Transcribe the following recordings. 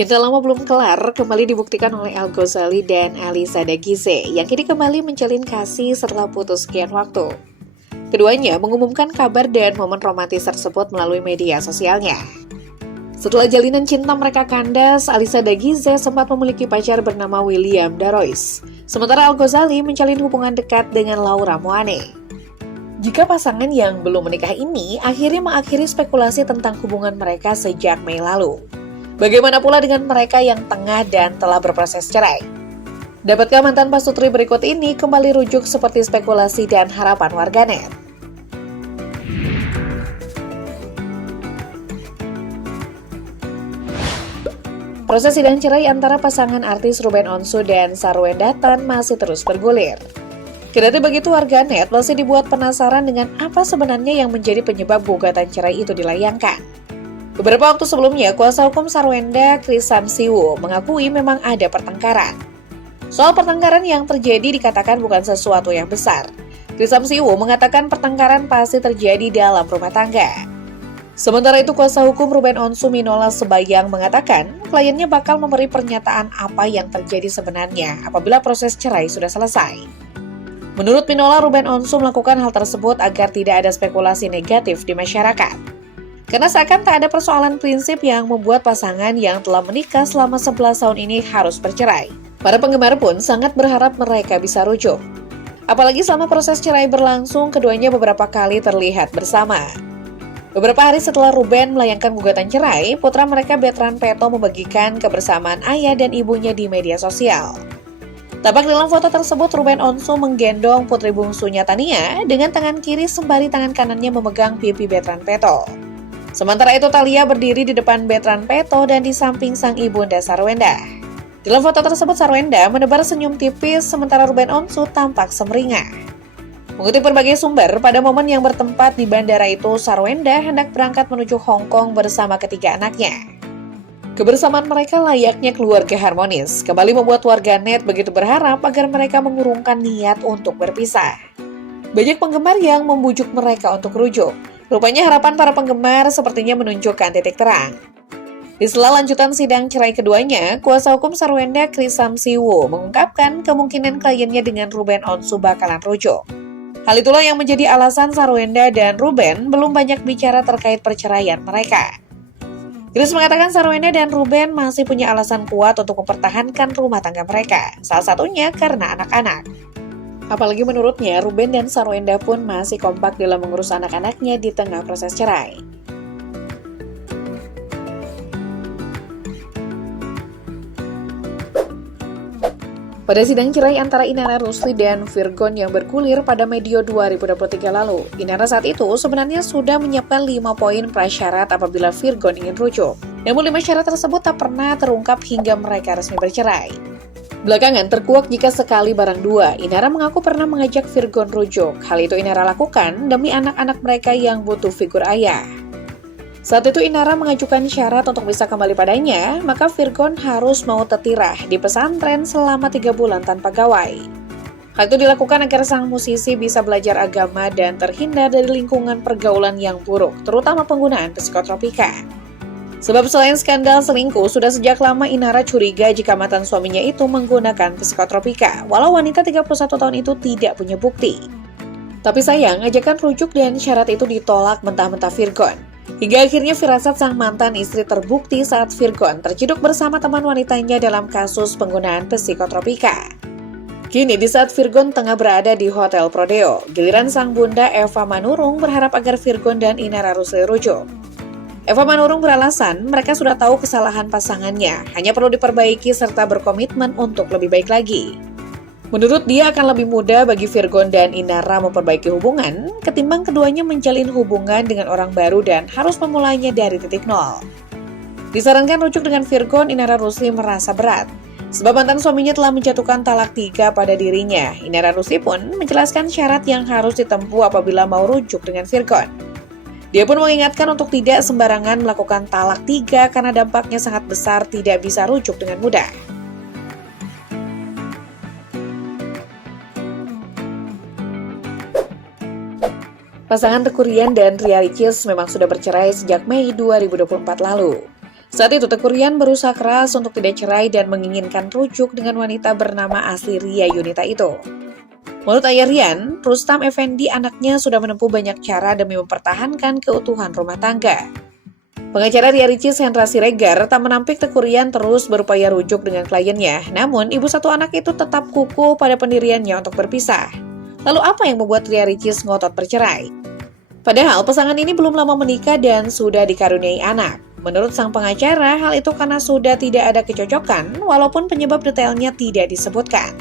Cinta lama belum kelar kembali dibuktikan oleh Al Ghazali dan Alisa Dagize yang kini kembali menjalin kasih setelah putus sekian waktu. Keduanya mengumumkan kabar dan momen romantis tersebut melalui media sosialnya. Setelah jalinan cinta mereka kandas, Alisa Dagize sempat memiliki pacar bernama William Darrois. Sementara Al Ghazali menjalin hubungan dekat dengan Laura Moane. Jika pasangan yang belum menikah ini akhirnya mengakhiri spekulasi tentang hubungan mereka sejak Mei lalu. Bagaimana pula dengan mereka yang tengah dan telah berproses cerai? Dapatkah mantan pasutri berikut ini kembali rujuk seperti spekulasi dan harapan warganet? Proses sidang cerai antara pasangan artis Ruben Onsu dan Sarwenda Tan masih terus bergulir. Kendati begitu, warganet masih dibuat penasaran dengan apa sebenarnya yang menjadi penyebab gugatan cerai itu dilayangkan. Beberapa waktu sebelumnya, kuasa hukum Sarwenda, Kris Samsiwo, mengakui memang ada pertengkaran. Soal pertengkaran yang terjadi dikatakan bukan sesuatu yang besar. Kris Samsiwo mengatakan pertengkaran pasti terjadi dalam rumah tangga. Sementara itu, kuasa hukum Ruben Onsu Minola Sebayang mengatakan kliennya bakal memberi pernyataan apa yang terjadi sebenarnya apabila proses cerai sudah selesai. Menurut Minola, Ruben Onsu melakukan hal tersebut agar tidak ada spekulasi negatif di masyarakat. Karena seakan tak ada persoalan prinsip yang membuat pasangan yang telah menikah selama 11 tahun ini harus bercerai. Para penggemar pun sangat berharap mereka bisa rujuk. Apalagi selama proses cerai berlangsung, keduanya beberapa kali terlihat bersama. Beberapa hari setelah Ruben melayangkan gugatan cerai, putra mereka Bertrand Peto membagikan kebersamaan ayah dan ibunya di media sosial. Tampak dalam foto tersebut, Ruben Onsu menggendong putri bungsunya Tania dengan tangan kiri sembari tangan kanannya memegang pipi Bertrand Peto. Sementara itu, Thalia berdiri di depan Bertrand Peto dan di samping sang ibunda Sarwenda. Dalam foto tersebut, Sarwenda menebar senyum tipis, sementara Ruben Onsu tampak semeringah. Mengutip berbagai sumber, pada momen yang bertempat di bandara itu, Sarwenda hendak berangkat menuju Hong Kong bersama ketiga anaknya. Kebersamaan mereka layaknya keluarga harmonis, kembali membuat warganet begitu berharap agar mereka mengurungkan niat untuk berpisah. Banyak penggemar yang membujuk mereka untuk rujuk. Rupanya harapan para penggemar sepertinya menunjukkan titik terang. Di sela lanjutan sidang cerai keduanya, kuasa hukum Sarwenda, Kris Samsiwo, mengungkapkan kemungkinan kliennya dengan Ruben Onsu bakalan rujuk. Hal itulah yang menjadi alasan Sarwenda dan Ruben belum banyak bicara terkait perceraian mereka. Kris mengatakan Sarwenda dan Ruben masih punya alasan kuat untuk mempertahankan rumah tangga mereka, salah satunya karena anak-anak. Apalagi menurutnya, Ruben dan Sarwenda pun masih kompak dalam mengurus anak-anaknya di tengah proses cerai. Pada sidang cerai antara Inara Rusli dan Virgon yang bergulir pada Medio 2023 lalu, Inara saat itu sebenarnya sudah menyiapkan 5 poin prasyarat apabila Virgon ingin rujuk. Namun 5 syarat tersebut tak pernah terungkap hingga mereka resmi bercerai. Belakangan terkuak jika sekali barang dua, Inara mengaku pernah mengajak Virgon rujuk. Hal itu Inara lakukan demi anak-anak mereka yang butuh figur ayah. Saat itu Inara mengajukan syarat untuk bisa kembali padanya, maka Virgon harus mau tetirah di pesantren selama 3 bulan tanpa gawai. Hal itu dilakukan agar sang musisi bisa belajar agama dan terhindar dari lingkungan pergaulan yang buruk, terutama penggunaan psikotropika. Sebab selain skandal selingkuh, sudah sejak lama Inara curiga jika mantan suaminya itu menggunakan psikotropika, walau wanita 31 tahun itu tidak punya bukti. Tapi sayang, ajakan rujuk dan syarat itu ditolak mentah-mentah Virgon. Hingga akhirnya firasat sang mantan istri terbukti saat Virgon terciduk bersama teman wanitanya dalam kasus penggunaan psikotropika. Kini di saat Virgon tengah berada di Hotel Prodeo, giliran sang bunda Eva Manurung berharap agar Virgon dan Inara Rusli rujuk. Eva Manurung beralasan mereka sudah tahu kesalahan pasangannya, hanya perlu diperbaiki serta berkomitmen untuk lebih baik lagi. Menurut dia akan lebih mudah bagi Virgon dan Inara memperbaiki hubungan ketimbang keduanya menjalin hubungan dengan orang baru dan harus memulainya dari titik nol. Disarankan rujuk dengan Virgon, Inara Rusli merasa berat. Sebab mantan suaminya telah menjatuhkan talak 3 pada dirinya. Inara Rusli pun menjelaskan syarat yang harus ditempuh apabila mau rujuk dengan Virgon. Dia pun mengingatkan untuk tidak sembarangan melakukan talak 3 karena dampaknya sangat besar, tidak bisa rujuk dengan mudah. Pasangan Teku Rian dan Ria Ricis memang sudah bercerai sejak Mei 2024 lalu. Saat itu Teuku Ryan berusaha keras untuk tidak cerai dan menginginkan rujuk dengan wanita bernama asli Ria Yunita itu. Menurut ayah Ryan, Rustam Effendi anaknya sudah menempuh banyak cara demi mempertahankan keutuhan rumah tangga. Pengacara Ria Ricis Hendra Siregar tak menampik Teuku Ryan terus berupaya rujuk dengan kliennya, namun ibu satu anak itu tetap kukuh pada pendiriannya untuk berpisah. Lalu apa yang membuat Ria Ricis ngotot bercerai? Padahal pasangan ini belum lama menikah dan sudah dikaruniai anak. Menurut sang pengacara, hal itu karena sudah tidak ada kecocokan, walaupun penyebab detailnya tidak disebutkan.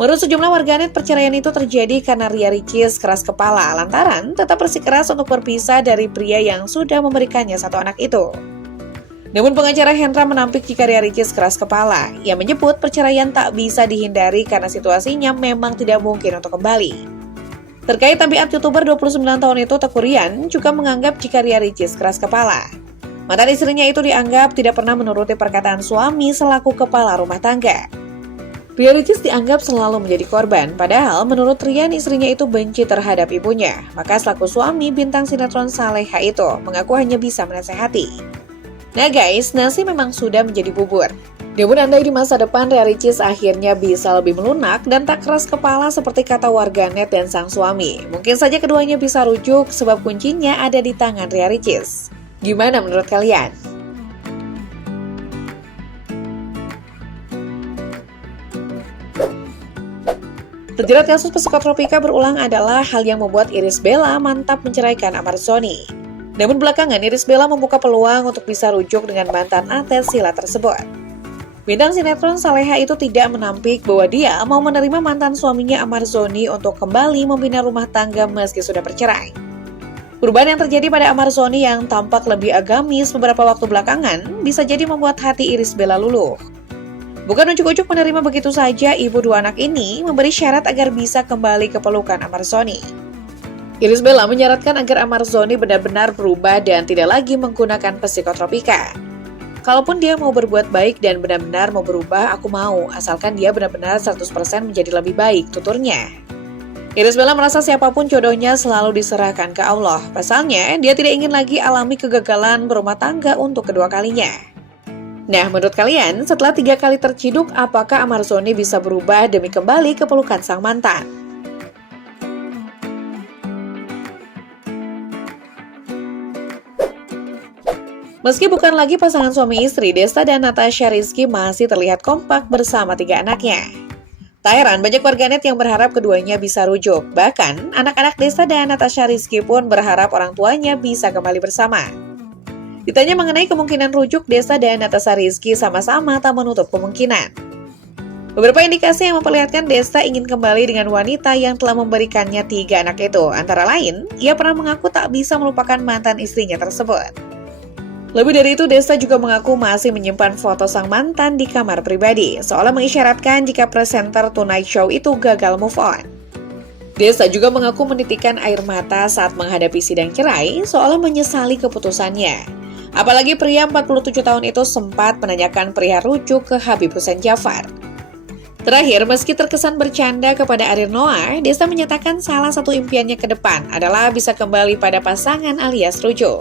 Menurut sejumlah warganet, perceraian itu terjadi karena Ria Ricis keras kepala lantaran tetap bersikeras untuk berpisah dari pria yang sudah memberikannya satu anak itu. Namun pengacara Hendra menampik jika Ria Ricis keras kepala. Ia menyebut perceraian tak bisa dihindari karena situasinya memang tidak mungkin untuk kembali. Terkait tabiat YouTuber 29 tahun itu, Teuku Ryan juga menganggap jika Ria Ricis keras kepala. Mantan istrinya itu dianggap tidak pernah menuruti perkataan suami selaku kepala rumah tangga. Ria Ricis dianggap selalu menjadi korban, padahal menurut Ryan istrinya itu benci terhadap ibunya. Maka selaku suami bintang sinetron Saleha itu mengaku hanya bisa menasehati. Nah guys, nasi memang sudah menjadi bubur. Namun andai di masa depan Ria Ricis akhirnya bisa lebih melunak dan tak keras kepala seperti kata warganet dan sang suami. Mungkin saja keduanya bisa rujuk sebab kuncinya ada di tangan Ria Ricis. Gimana menurut kalian? Terjerat kasus psikotropika berulang adalah hal yang membuat Irish Bella mantap menceraikan Ahmad Zhoni. Namun belakangan Irish Bella membuka peluang untuk bisa rujuk dengan mantan atlet silat tersebut. Bintang sinetron Saleha itu tidak menampik bahwa dia mau menerima mantan suaminya Ahmad Zhoni untuk kembali membina rumah tangga meski sudah bercerai. Perubahan yang terjadi pada Ahmad Zhoni yang tampak lebih agamis beberapa waktu belakangan bisa jadi membuat hati Irish Bella luluh. Bukan ujuk-ujuk menerima begitu saja, ibu dua anak ini memberi syarat agar bisa kembali ke pelukan Ahmad Zhoni. Irish Bella menyaratkan agar Ahmad Zhoni benar-benar berubah dan tidak lagi menggunakan psikotropika. Kalaupun dia mau berbuat baik dan benar-benar mau berubah, aku mau, asalkan dia benar-benar 100% menjadi lebih baik, tuturnya. Irish Bella merasa siapapun jodohnya selalu diserahkan ke Allah. Pasalnya, dia tidak ingin lagi alami kegagalan berumah tangga untuk kedua kalinya. Nah, menurut kalian, setelah 3 kali terciduk, apakah Ahmad Zhoni bisa berubah demi kembali ke pelukan sang mantan? Meski bukan lagi pasangan suami istri, Desta dan Natasha Rizky masih terlihat kompak bersama 3 anaknya. Tak heran, banyak warganet yang berharap keduanya bisa rujuk. Bahkan, anak-anak Desta dan Natasha Rizky pun berharap orang tuanya bisa kembali bersama. Ditanya mengenai kemungkinan rujuk, Desta dan Natasha Rizky sama-sama tak menutup kemungkinan. Beberapa indikasi yang memperlihatkan Desta ingin kembali dengan wanita yang telah memberikannya 3 anak itu. Antara lain, ia pernah mengaku tak bisa melupakan mantan istrinya tersebut. Lebih dari itu, Desta juga mengaku masih menyimpan foto sang mantan di kamar pribadi, seolah mengisyaratkan jika presenter Tonight Show itu gagal move on. Desta juga mengaku menitikkan air mata saat menghadapi sidang cerai, seolah menyesali keputusannya. Apalagi pria 47 tahun itu sempat menanyakan perihal rujuk ke Habib Hussein Jafar. Terakhir, meski terkesan bercanda kepada Ariel Noah, Desta menyatakan salah satu impiannya ke depan adalah bisa kembali pada pasangan alias rujuk.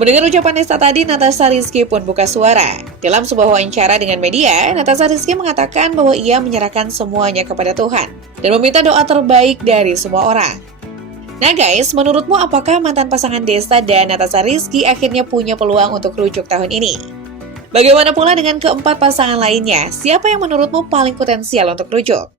Mendengar ucapan Desta tadi, Natasha Rizky pun buka suara. Dalam sebuah wawancara dengan media, Natasha Rizky mengatakan bahwa ia menyerahkan semuanya kepada Tuhan dan meminta doa terbaik dari semua orang. Nah guys, menurutmu apakah mantan pasangan Desta dan Natasha Rizky akhirnya punya peluang untuk rujuk tahun ini? Bagaimana pula dengan keempat pasangan lainnya? Siapa yang menurutmu paling potensial untuk rujuk?